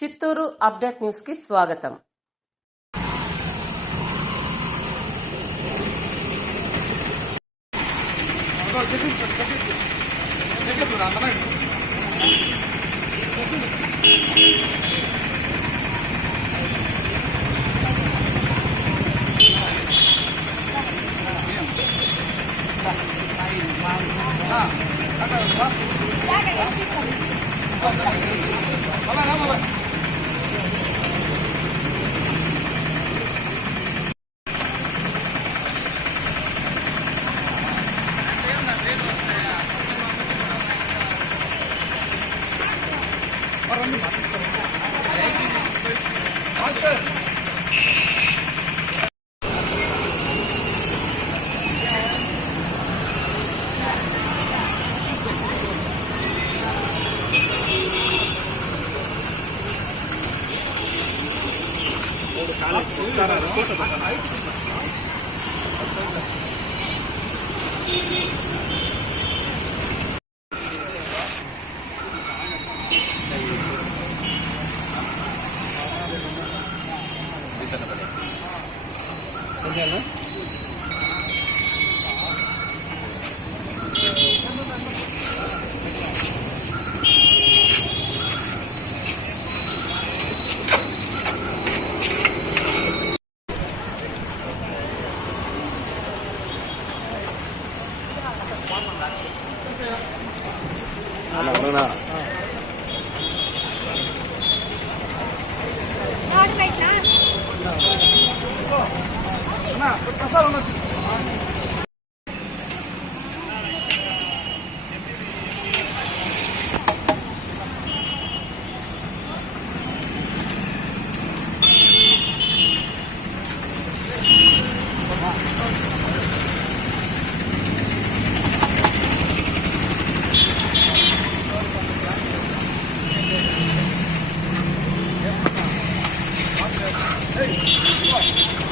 Chittoor update news కి స్వాగతం.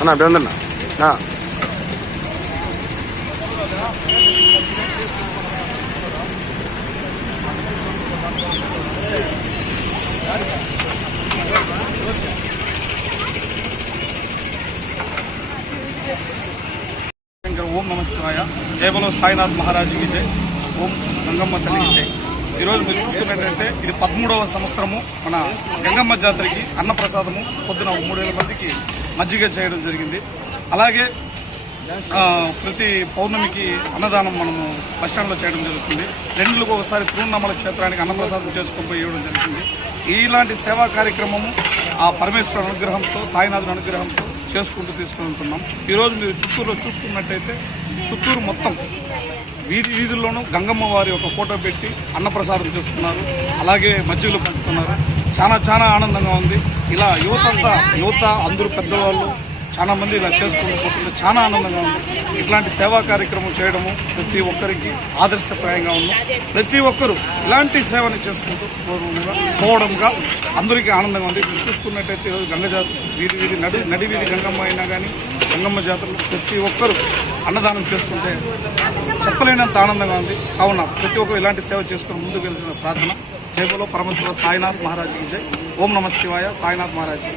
అన్నా బేందన్నా ఓం నమ శివాయ. జై బలో సాయినాథ్ మహారాజు की జై. ఓం గంగమ్మ తల్లికి జై. ఈరోజు మీరు చూసుకున్నట్టయితే ఇది 13వ సంవత్సరము మన గంగమ్మ జాతరకి అన్నప్రసాదము పొద్దున 3000 మందికి మజ్జిగ చేయడం జరిగింది. అలాగే ప్రతి పౌర్ణమికి అన్నదానం మనము బస్టాండ్లో చేయడం జరుగుతుంది. 2 నెలలకు ఒకసారి తిరువన్నామల క్షేత్రానికి అన్నప్రసాదం చేసుకొని ఇవ్వడం జరుగుతుంది. ఇలాంటి సేవా కార్యక్రమము ఆ పరమేశ్వర అనుగ్రహంతో సాయినాథుని అనుగ్రహంతో చేసుకుంటూ తీసుకుంటున్నాం. ఈరోజు మీరు చిత్తూరులో చూసుకున్నట్టయితే చిత్తూరు మొత్తం వీధుల్లోనూ గంగమ్మ వారి ఒక ఫోటో పెట్టి అన్నప్రసాదం చేస్తున్నారు. అలాగే మజ్జిగలు పంచుతున్నారు. చాలా ఆనందంగా ఉంది. ఇలా యువత అందరూ పెద్దవాళ్ళు చాలా మంది ఇలా చేసుకుంటూ పోతుంటే చాలా ఆనందంగా ఉంది. ఇట్లాంటి సేవా కార్యక్రమం చేయడము ప్రతి ఒక్కరికి ఆదర్శప్రాయంగా ఉంది. ప్రతి ఒక్కరూ ఇలాంటి సేవని చేసుకుంటూ పోవడంగా అందరికీ ఆనందంగా ఉంది. మీరు చూసుకున్నట్టయితే ఈరోజు గంగ జాతర నడివీధి గంగమ్మ అయినా కానీ గంగమ్మ జాతరలో ప్రతి ఒక్కరూ అన్నదానం చేస్తుంటే చెప్పలేనంత ఆనందంగా ఉంది. కావున ప్రతి ఒక్కరు ఇలాంటి సేవ చేసుకుని ముందుకు వెళ్తున్న ప్రార్థన. జై బలో పరమశివ సాయినాథ్ మహారాజుకి జై. ఓం నమ శివాయ. సాయినాథ్ మహారాజ్.